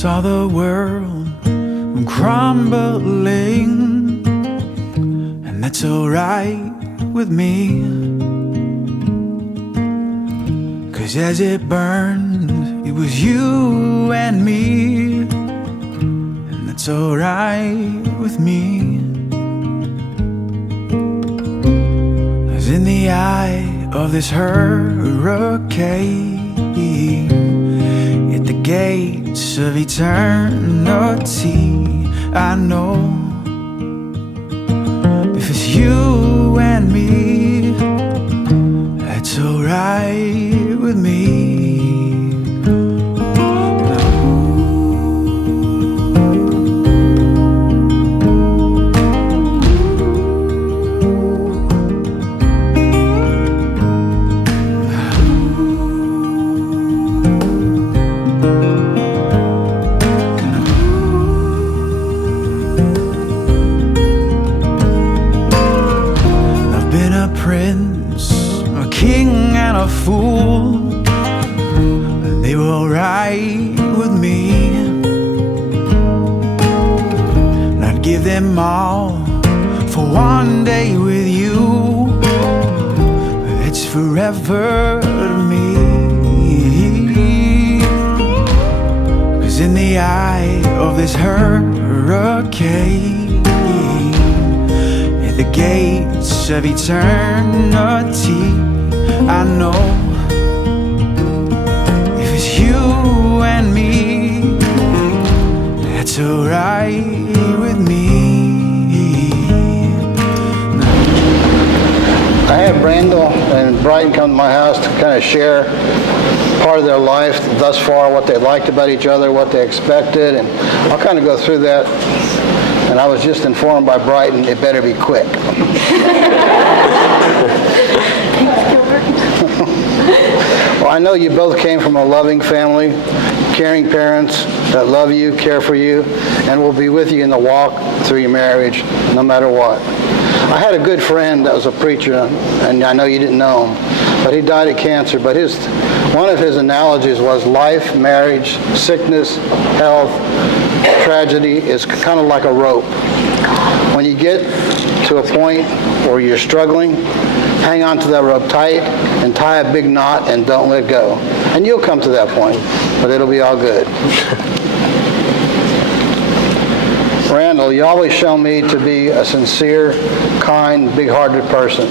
saw the world crumbling, and that's alright with me, 'cause as it burned, it was you and me, and that's alright with me. 'Cause in the eye of this hurricane, at the gates of eternity, I know if it's you and me, that's alright with me. King and a fool, and they were alright with me. And I'd give them all for one day with you. It's forever to me. 'Cause in the eye of this hurricane, at the gates of eternity, I know if it's you and me, that's alright with me. I had Randall and Brighton come to my house to kind of share part of their life thus far, what they liked about each other, what they expected, and I'll kind of go through that. And I was just informed by Brighton, it better be quick. Well, I know you both came from a loving family, caring parents that love you, care for you, and will be with you in the walk through your marriage, no matter what. I had a good friend that was a preacher, and I know you didn't know him, but he died of cancer. But one of his analogies was life, marriage, sickness, health, tragedy is kind of like a rope. When you get to a point where you're struggling, hang on to that rope tight and tie a big knot and don't let go. And you'll come to that point, but it'll be all good. Randall, you always show me to be a sincere, kind, big-hearted person.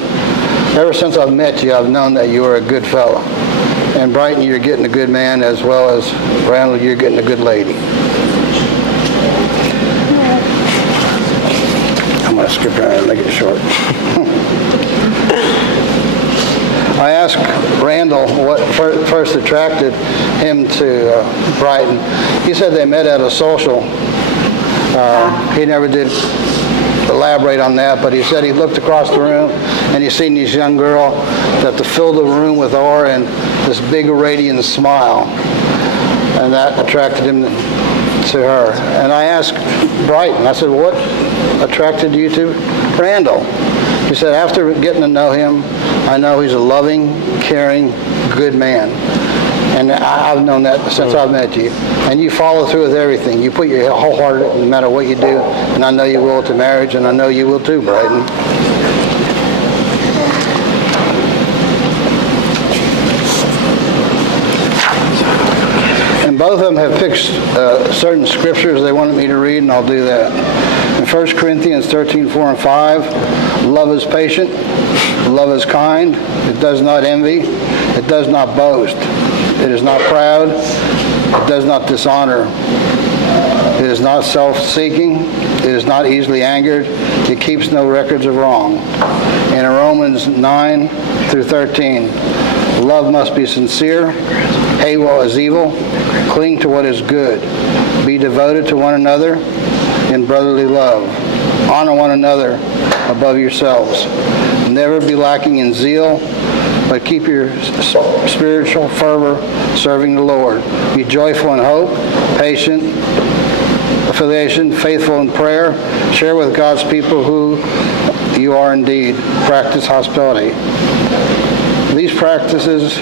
Ever since I've met you, I've known that you are a good fellow. And Brighton, you're getting a good man, as well as Randall, you're getting a good lady. I'm going to skip around and make it short. I asked Randall what first attracted him to Brighton. He said they met at a social. He never did elaborate on that, but he said he looked across the room and he seen this young girl that filled the room with aura and this big radiant smile, and that attracted him to her. And I asked Brighton, I said, what attracted you to Randall? He said, after getting to know him, I know he's a loving, caring, good man. And I've known that since I've met you. And you follow through with everything. You put your whole heart in no matter what you do. And I know you will to marriage, and I know you will too, Brighton. And both of them have picked certain scriptures they wanted me to read, and I'll do that. In 1 Corinthians 13:4 and 5, love is patient, love is kind, it does not envy, it does not boast, it is not proud, it does not dishonor, it is not self-seeking, it is not easily angered, it keeps no records of wrong. And in Romans 9 through 13, love must be sincere, hate what is evil, cling to what is good, be devoted to one another in brotherly love, honor one another above yourselves, never be lacking in zeal, but keep your spiritual fervor serving the Lord. Be joyful in hope, patient, affiliation, faithful in prayer. Share with God's people who you are indeed. Practice hospitality. These practices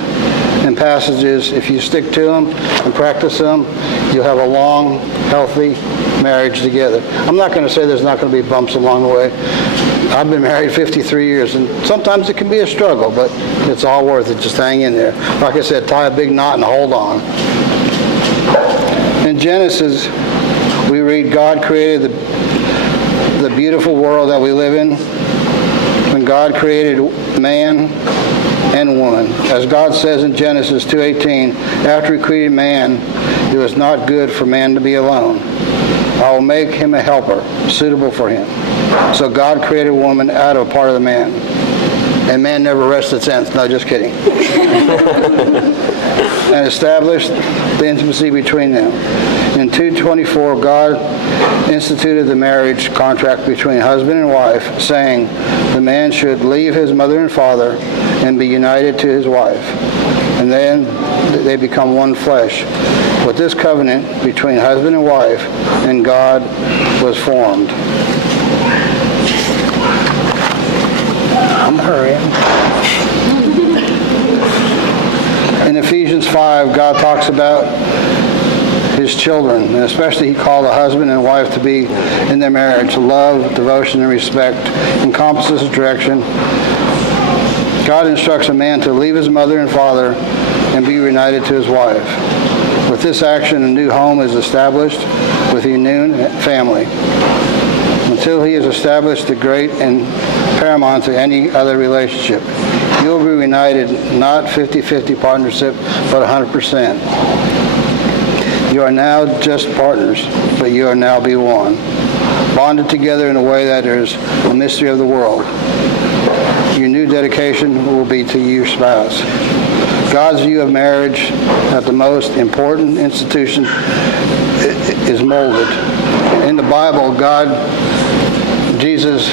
and passages, if you stick to them and practice them, you'll have a long, healthy marriage together. I'm not going to say there's not going to be bumps along the way. I've been married 53 years, and sometimes it can be a struggle, but it's all worth it. Just hang in there. Like I said, tie a big knot and hold on. In Genesis, we read God created the beautiful world that we live in. When God created man and woman. As God says in Genesis 2:18, after he created man, it was not good for man to be alone. I will make him a helper suitable for him. So God created woman out of a part of the man. And man never rested since. No, just kidding. And established the intimacy between them. In 2:24, God instituted the marriage contract between husband and wife, saying the man should leave his mother and father and be united to his wife. And then they become one flesh. With this covenant between husband and wife and God was formed. I'm hurrying. In Ephesians 5, God talks about his children, and especially he called a husband and wife to be in their marriage. Love, devotion, and respect encompasses direction. God instructs a man to leave his mother and father and be reunited to his wife. With this action, a new home is established with a new family. Until he has established the great and paramount to any other relationship. You will be reunited, not 50-50 partnership, but 100%. You are now just partners, but you are now be one. Bonded together in a way that is a mystery of the world. Your new dedication will be to your spouse. God's view of marriage at the most important institution is molded. In the Bible, Jesus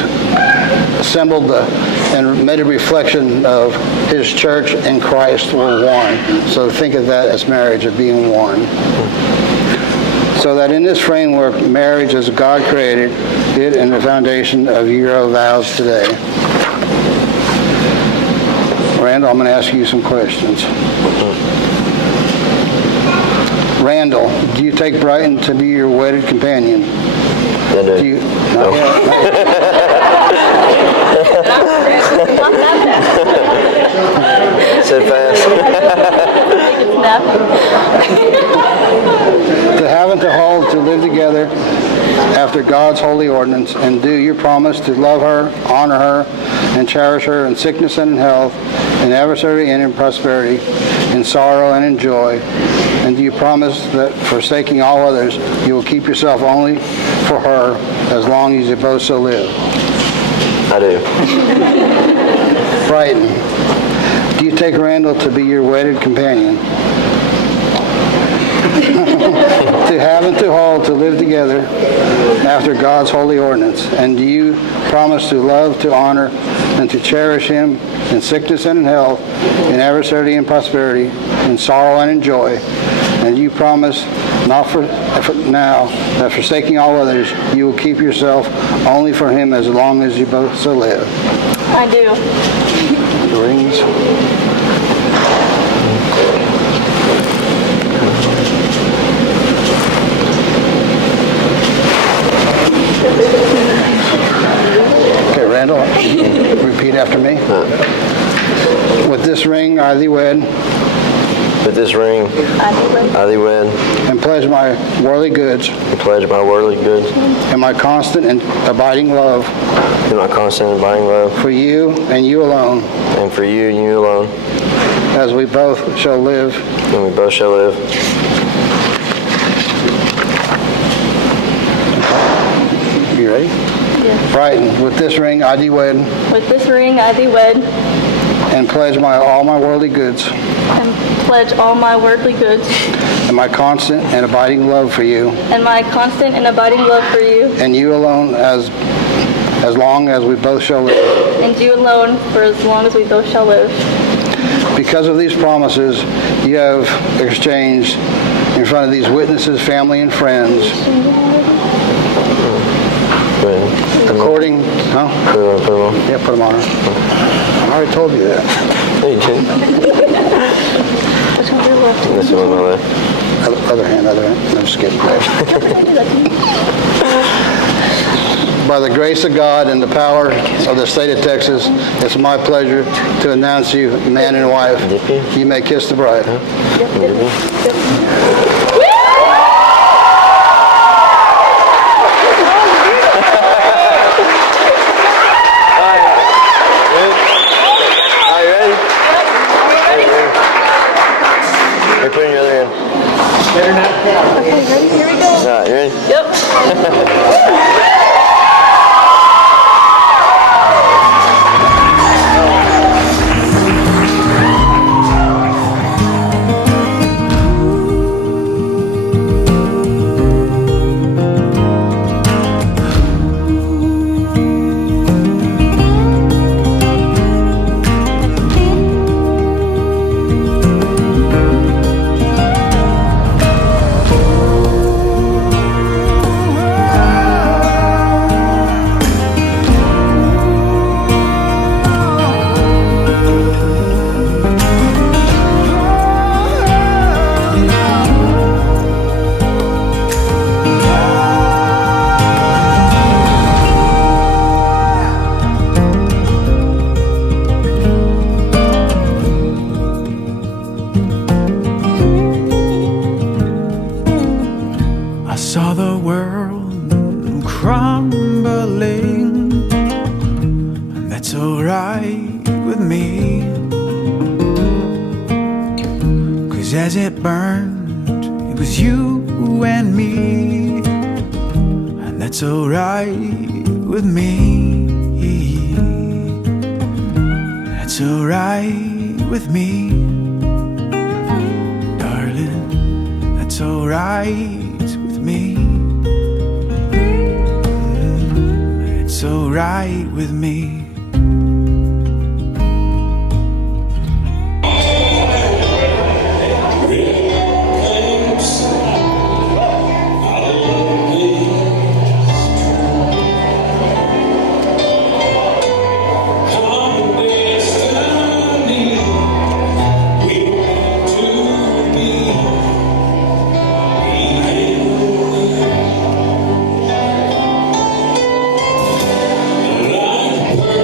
assembled and made a reflection of his church and Christ were one. So think of that as marriage, of being one. So that in this framework, marriage as God created it and the foundation of your vows today. Randall, I'm going to ask you some questions. Randall, do you take Brighton to be your wedded companion? I do. Do you, not yet, not yet. So fast. To have and to hold, to live together after God's holy ordinance, and do you promise to love her, honor her, and cherish her in sickness and in health, in adversity and in prosperity, in sorrow and in joy? And do you promise that, forsaking all others, you will keep yourself only for her as long as you both so live? I do. Brighton, do you take Randall to be your wedded companion? To have and to hold, to live together after God's holy ordinance. And do you promise to love, to honor, and to cherish him in sickness and in health, in adversity and prosperity, in sorrow and in joy? And you promise not for now that forsaking all others, you will keep yourself only for him as long as you both so live? I do. The rings. Okay, Randall, repeat after me. With this ring, I thee wed. With this ring, I thee wed. And pledge my worldly goods. And pledge my worldly goods. And my constant and abiding love. And my constant and abiding love. For you and you alone. And for you and you alone. As we both shall live. And we both shall live. You ready? Yes. Brighton, with this ring I thee wed. With this ring I thee wed. And pledge all my worldly goods. And pledge all my worldly goods. And my constant and abiding love for you. And my constant and abiding love for you. And you alone as long as we both shall live. And you alone for as long as we both shall live. Because of these promises you have exchanged in front of these witnesses, family, and friends. According, huh? Put them on. Yeah, put them on her. I already told you that. No, you didn't. Which one's your left? This one on my left. Other hand. I'm just kidding. By the grace of God and the power of the state of Texas, it's my pleasure to announce you man and wife. You may kiss the bride. You're putting your other hand. Okay, ready? Here we go. All right, you ready? Yep. I saw the world crumbling, and that's alright with me. 'Cause as it burned, it was you and me, and that's alright with me. That's alright with me, darling. That's alright with me. It's alright with me. Like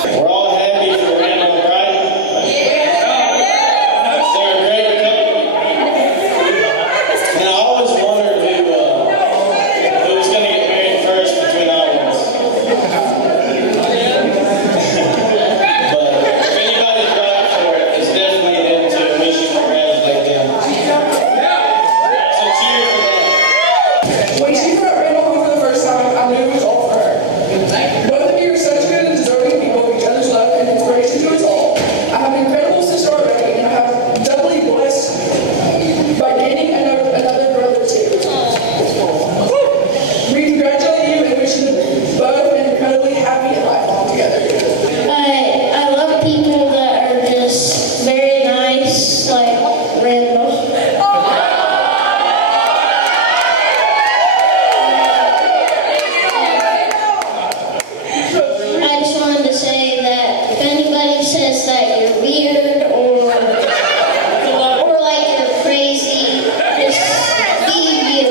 We're all happy for Randall and Brighton. They're a great couple. And I always wondered who was going to get married first between all of us. But if anybody's right for it, it's definitely them two. We should congratulate them. So cheers for that. When she met Randall for the first time, I knew it was all for her. Both of you are such good and deserving people of each other's love and inspiration to us all. I have an incredible sister already, and I have doubly blessed by gaining another brother too. We congratulate you and wish you both an incredibly happy and lifelong together. I love people that are just very nice, like Randall. I just wanted to say that if anybody says that you're weird or like you're crazy, just be you.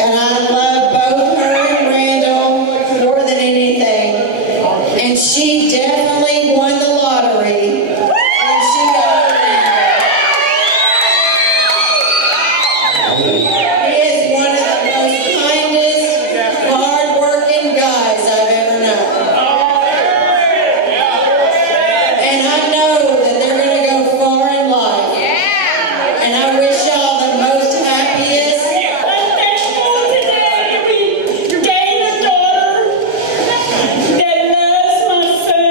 And I love both her and Randall more than anything. And she definitely won the lottery when she got Randall. He is one of the most kindest, hard-working guys I've ever known. And I know that they're going to go far in life. And I wish y'all the most happiest. I'm thankful today we gained a daughter that loves my son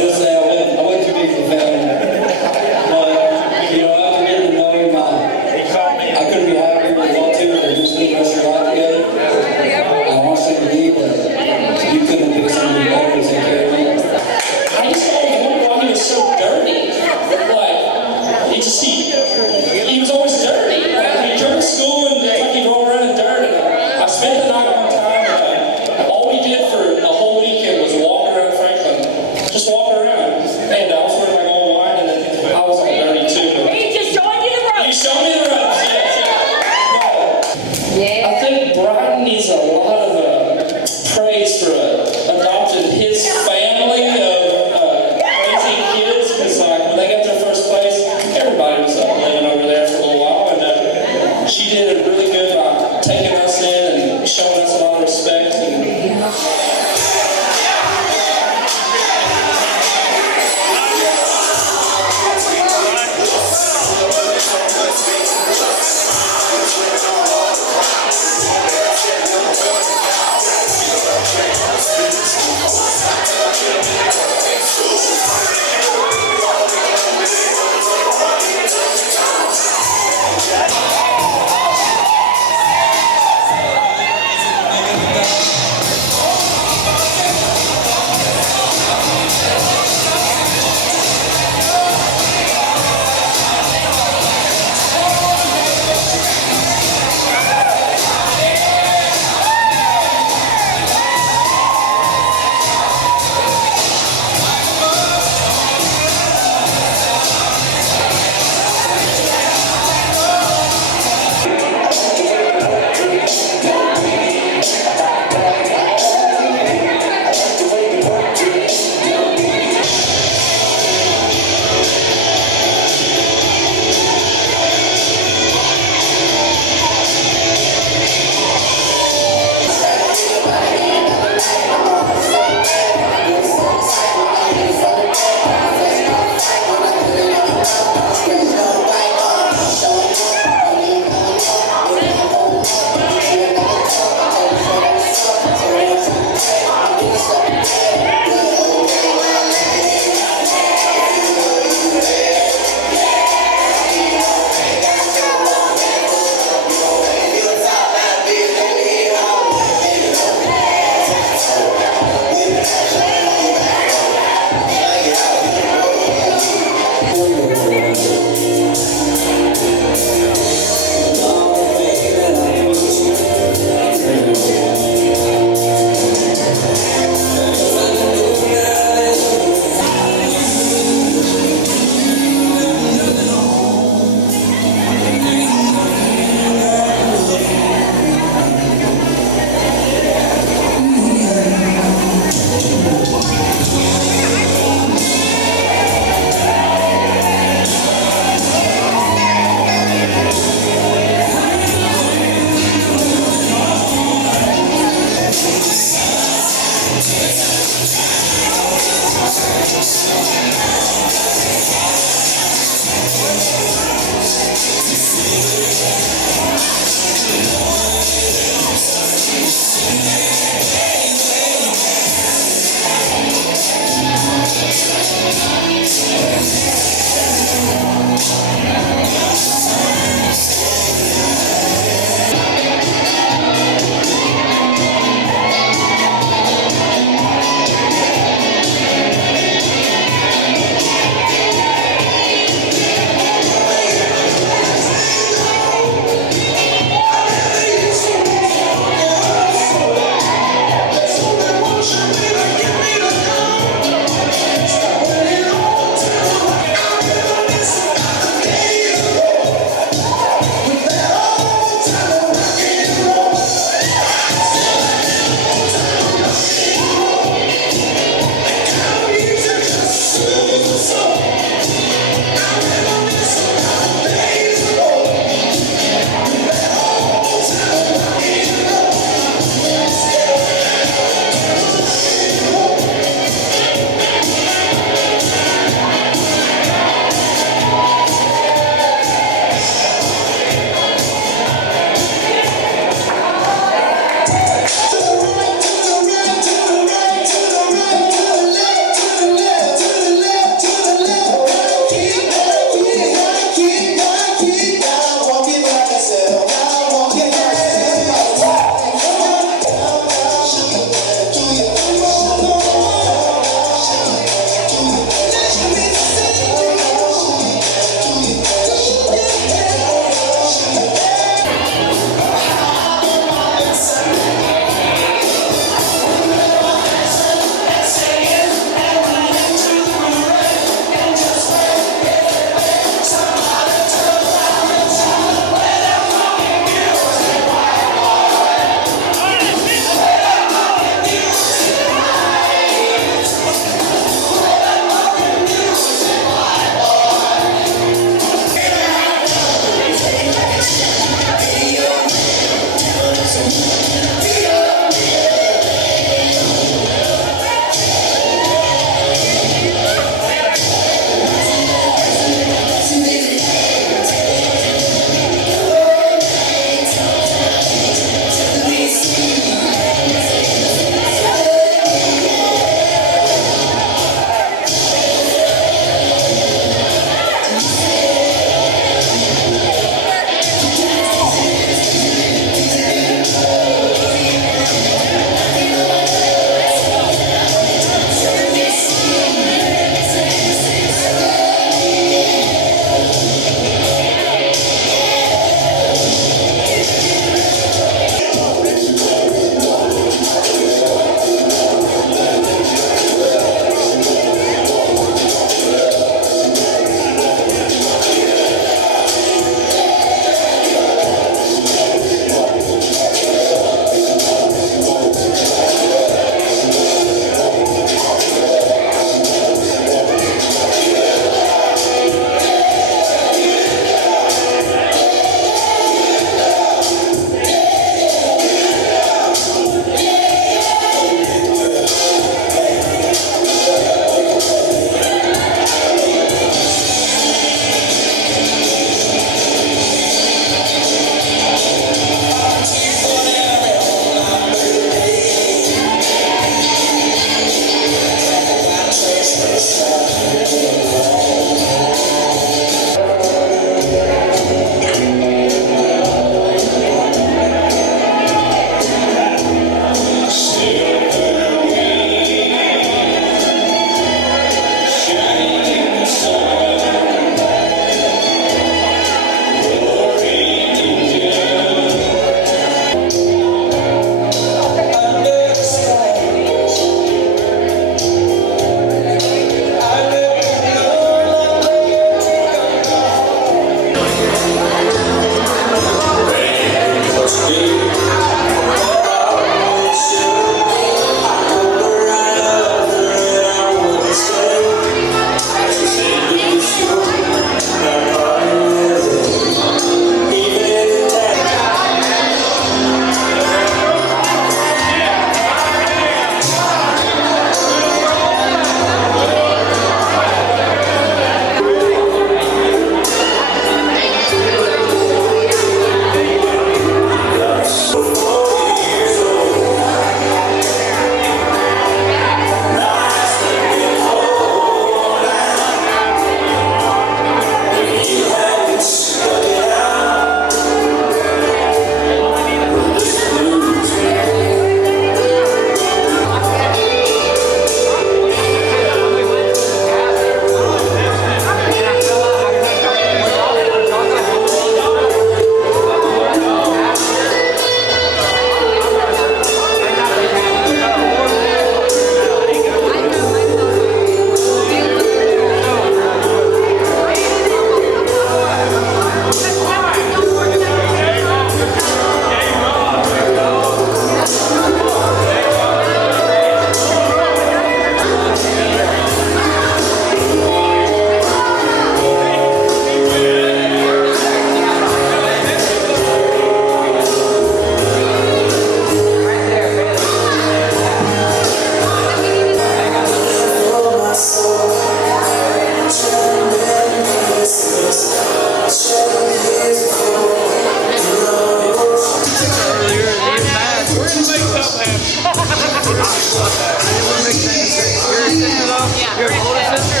Your older sister?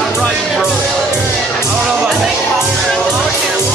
I'm Brighton, bro. I don't know about that.